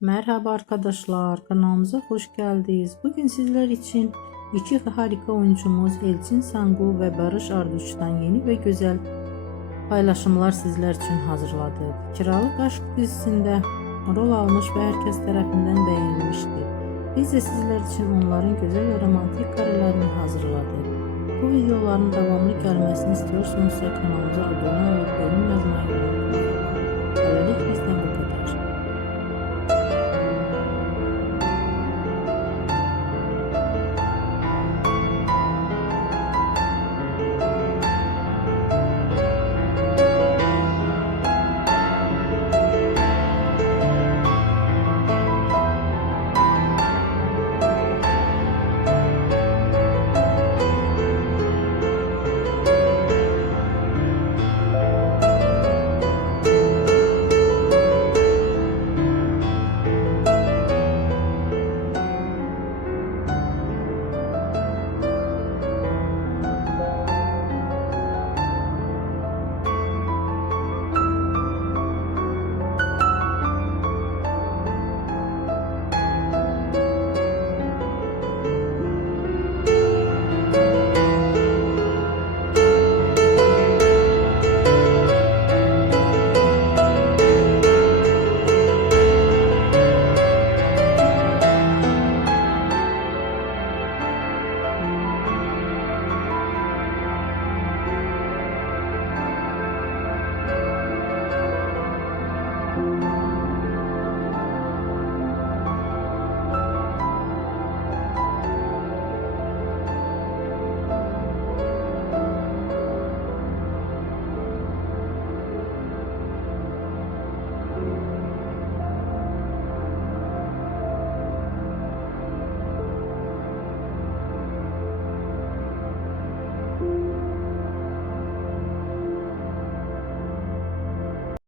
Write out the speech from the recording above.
Merhaba arkadaşlar, kanalımıza hoş geldiniz. Bugün sizler için iki harika oyuncumuz Elçin Sangu ve Barış Arduç'tan yeni ve güzel paylaşımlar sizler için hazırladık. Kiralık Aşk dizisinde rol almış ve herkes tarafından beğenilmişti. Biz de sizler için onların güzel ve romantik karelerini hazırladık. Bu videoların devamlı gelmesini istiyorsanız kanalımıza abone olup yorum yazmayı unutmayın.